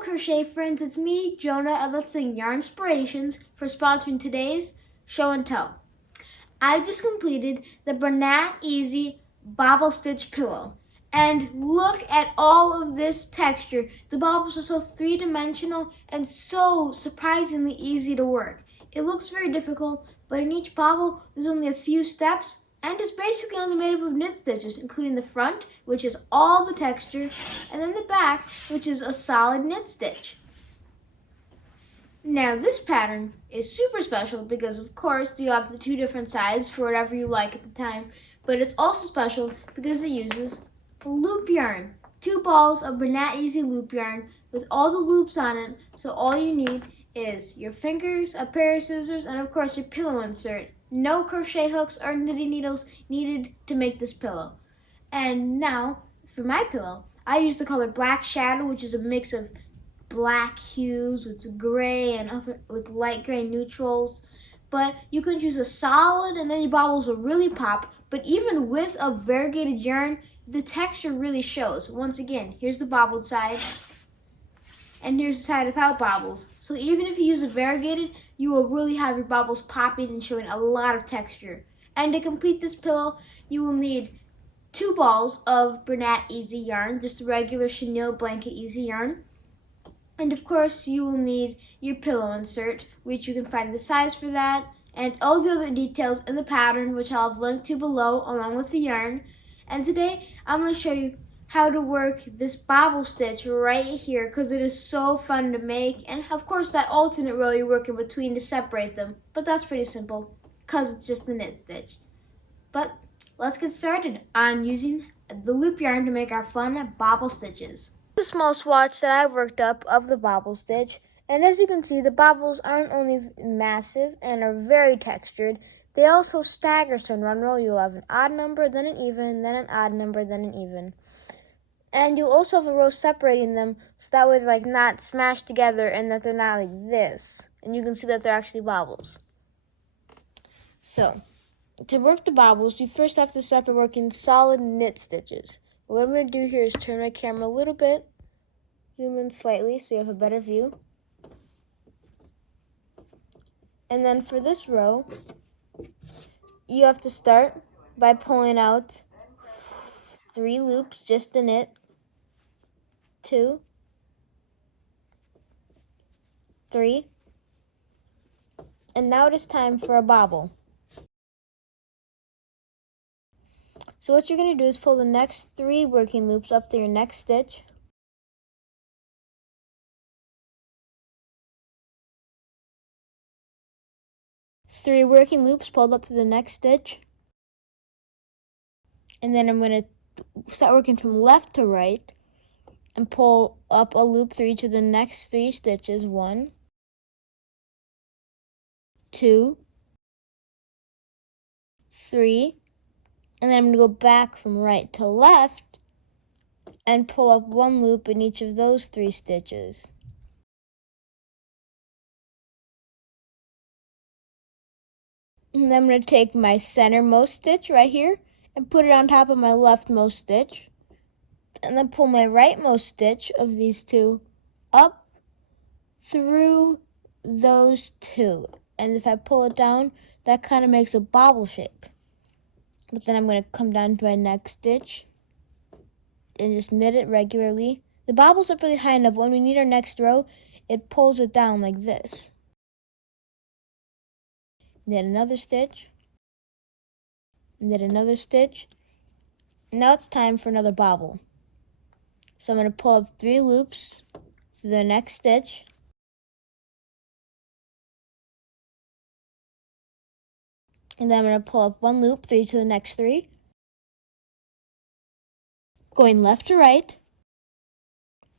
crochet friends, it's me, Jonah, of Let's Sing Yarn Inspirations for sponsoring today's show and tell. I just completed the Bernat Easy Bobble Stitch Pillow. And look at all of this texture. The bobbles are so three-dimensional and so surprisingly easy to work. It looks very difficult, but in each bobble there's only a few steps, and it's basically only made up of knit stitches, including the front, which is all the texture, and then the back, which is a solid knit stitch. Now this pattern is super special because of course you have the two different sides for whatever you like at the time, but it's also special because it uses loop yarn. 2 balls of Bernat Easy loop yarn with all the loops on it, so all you need is your fingers, a pair of scissors, and of course your pillow insert. No crochet hooks or knitting needles needed to make this pillow. And now, for my pillow, I use the color Black Shadow, which is a mix of black hues with gray and with light gray neutrals. But you can choose a solid and then your bobbles will really pop. But even with a variegated yarn, the texture really shows. Once again, here's the bobbled side, and here's the side without bobbles. So even if you use a variegated, you will really have your bobbles popping and showing a lot of texture. And to complete this pillow, you will need 2 balls of Bernat Easy yarn, just a regular chenille blanket easy yarn. And of course, you will need your pillow insert, which you can find the size for that, and all the other details in the pattern, which I'll have linked to below along with the yarn. And today, I'm going to show you how to work this bobble stitch right here because it is so fun to make. And of course, that alternate row you work in between to separate them. But that's pretty simple because it's just a knit stitch. But let's get started on using the loop yarn to make our fun bobble stitches. A small swatch that I've worked up of the bobble stitch, and as you can see, the bobbles aren't only massive and are very textured, they also stagger. So in one row you'll have an odd number, then an even, then an odd number, then an even. And you'll also have a row separating them so that way they're like not smashed together and that they're not like this. And you can see that they're actually bobbles. So to work the bobbles, you first have to start by working solid knit stitches. What I'm going to do here is turn my camera a little bit, zoom in slightly so you have a better view. And then for this row, you have to start by pulling out 3 loops just to knit, 2, 3, and now it is time for a bobble. So what you're going to do is pull the next 3 working loops up to your next stitch. Three working loops pulled up to the next stitch. And then I'm going to start working from left to right and pull up a loop through each of the next 3 stitches. 1, 2, 3. And then I'm going to go back from right to left and pull up 1 loop in each of those 3 stitches. And then I'm going to take my centermost stitch right here and put it on top of my leftmost stitch. And then pull my rightmost stitch of these 2 up through those 2. And if I pull it down, that kind of makes a bobble shape. But then I'm going to come down to my next stitch and just knit it regularly. The bobble's up really high enough, but when we need our next row, it pulls it down like this. Knit another stitch, knit another stitch. Now it's time for another bobble. So I'm going to pull up 3 loops through the next stitch. And then I'm going to pull up 1 loop through each of the next 3. Going left to right.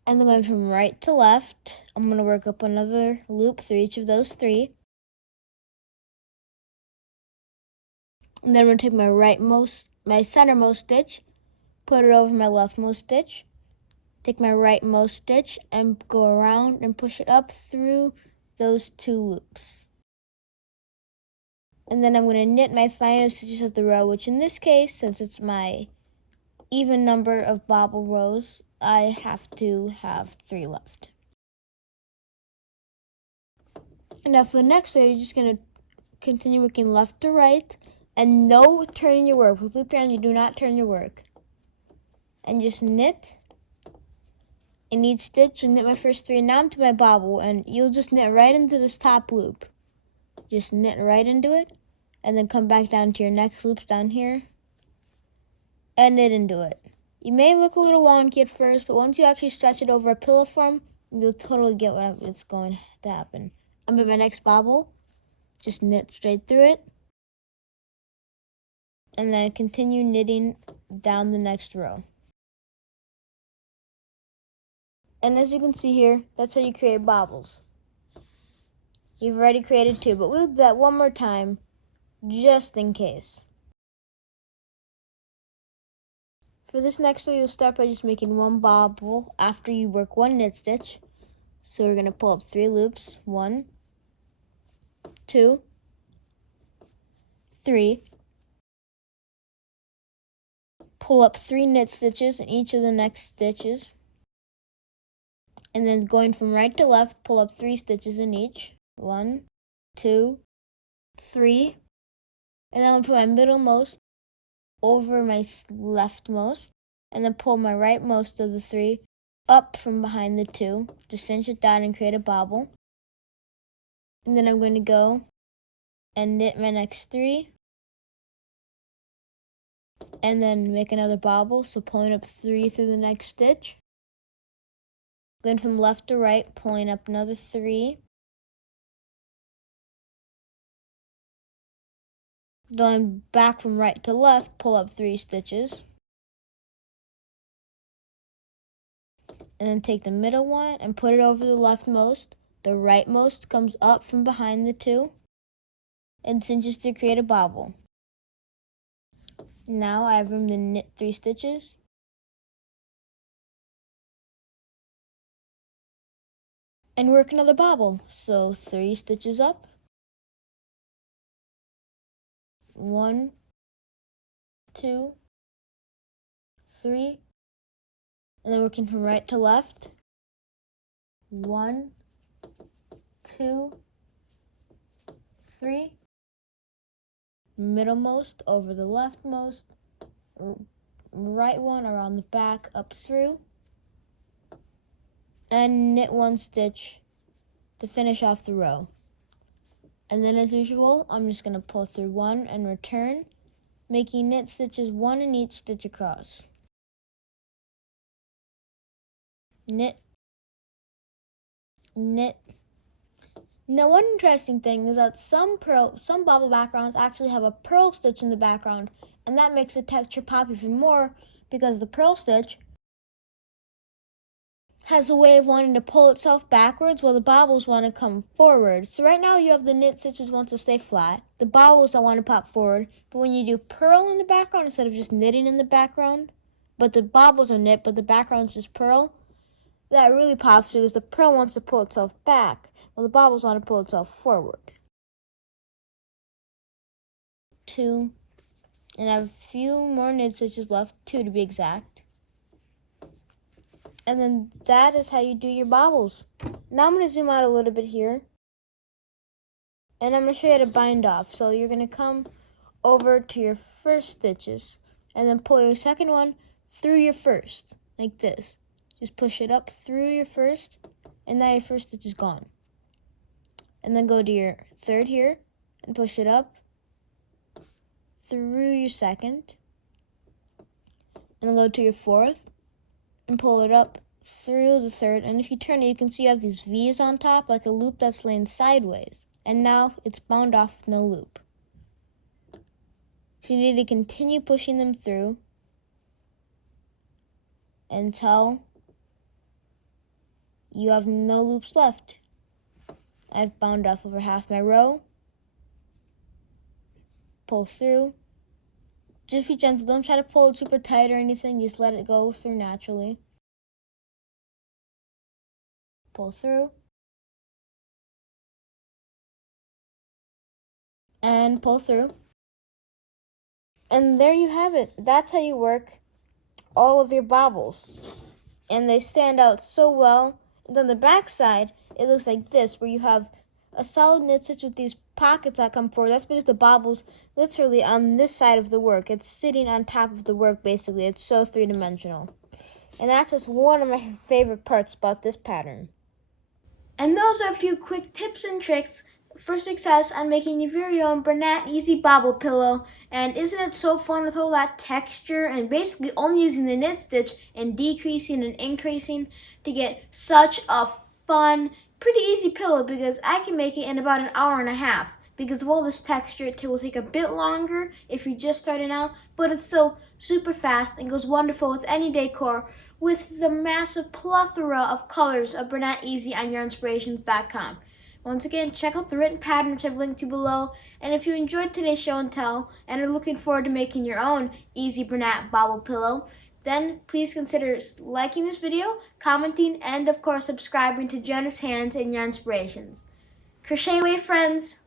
And then going from right to left, I'm going to work up another loop through each of those 3. And then I'm going to take my centermost stitch, put it over my leftmost stitch, take my rightmost stitch and go around and push it up through those 2 loops. And then I'm going to knit my final stitches of the row, which in this case, since it's my even number of bobble rows, I have to have 3 left. And now for the next row, you're just going to continue working left to right, and no turning your work. With loop yarn, you do not turn your work. And just knit in each stitch and knit my first 3. Now I'm to my bobble, and you'll just knit right into this top loop. Just knit right into it, and then come back down to your next loops down here, and knit into it. You may look a little wonky at first, but once you actually stretch it over a pillow form, you'll totally get what's going to happen. I'm at my next bobble, just knit straight through it, and then continue knitting down the next row. And as you can see here, that's how you create bobbles. You've already created 2, but we'll do that one more time, just in case. For this next row, you'll start by just making 1 bobble after you work 1 knit stitch. So we're going to pull up 3 loops, 1, 2, 3. Pull up 3 knit stitches in each of the next stitches. And then going from right to left, pull up 3 stitches in each. 1, 2, 3. And then I'll put my middlemost over my leftmost, and then pull my rightmost of the 3 up from behind the 2 to cinch it down and create a bobble. And then I'm going to go and knit my next 3, and then make another bobble, so pulling up 3 through the next stitch. Going from left to right, pulling up another 3. Going back from right to left, pull up 3 stitches. And then take the middle one and put it over the leftmost. The rightmost comes up from behind the 2 and cinches to create a bobble. Now I have room to knit 3 stitches. And work another bobble. So 3 stitches up. 1, 2, 3. And then working from right to left. 1, 2, 3. Middlemost over the leftmost. Right one around the back, up through. And knit 1 stitch to finish off the row. And then as usual, I'm just going to pull through 1 and return, making knit stitches 1 in each stitch across. Knit, knit. Now one interesting thing is that some bobble backgrounds actually have a purl stitch in the background, and that makes the texture pop even more because the purl stitch has a way of wanting to pull itself backwards while the bobbles want to come forward. So right now you have the knit stitches want to stay flat, the bobbles that want to pop forward, but when you do purl in the background instead of just knitting in the background, but the bobbles are knit but the background's just purl, that really pops because the purl wants to pull itself back while the bobbles want to pull itself forward. 2, and I have a few more knit stitches left, 2 to be exact. And then that is how you do your bobbles. Now I'm going to zoom out a little bit here. And I'm going to show you how to bind off. So you're going to come over to your first stitches and then pull your second one through your first, like this. Just push it up through your first, and now your first stitch is gone. And then go to your third here and push it up through your second. And then go to your fourth and pull it up through the third. And if you turn it, you can see you have these V's on top, like a loop that's laying sideways. And now it's bound off with no loop. So you need to continue pushing them through until you have no loops left. I've bound off over half my row. Pull through. Just be gentle. Don't try to pull it super tight or anything. Just let it go through naturally. Pull through. And pull through. And there you have it. That's how you work all of your bobbles. And they stand out so well. And on the back side, it looks like this, where you have a solid knit stitch with these pockets that come forward. That's because the bobble's literally on this side of the work. It's sitting on top of the work, basically. It's so three-dimensional. And that's just one of my favorite parts about this pattern. And those are a few quick tips and tricks for success on making your very own Bernat Easy Bobble pillow. And isn't it so fun with all that texture and basically only using the knit stitch and decreasing and increasing to get such a fun, pretty easy pillow, because I can make it in about an hour and a half. Because of all this texture, it will take a bit longer if you're just starting out, but it's still super fast and goes wonderful with any decor with the massive plethora of colors of Bernat Easy on yourinspirations.com. Once again, check out the written pattern which I've linked to below. And if you enjoyed today's show and tell and are looking forward to making your own Easy Bernat Bobble pillow, then please consider liking this video, commenting, and of course subscribing to Jonah's Hands and Your Inspirations. Crochet away, friends!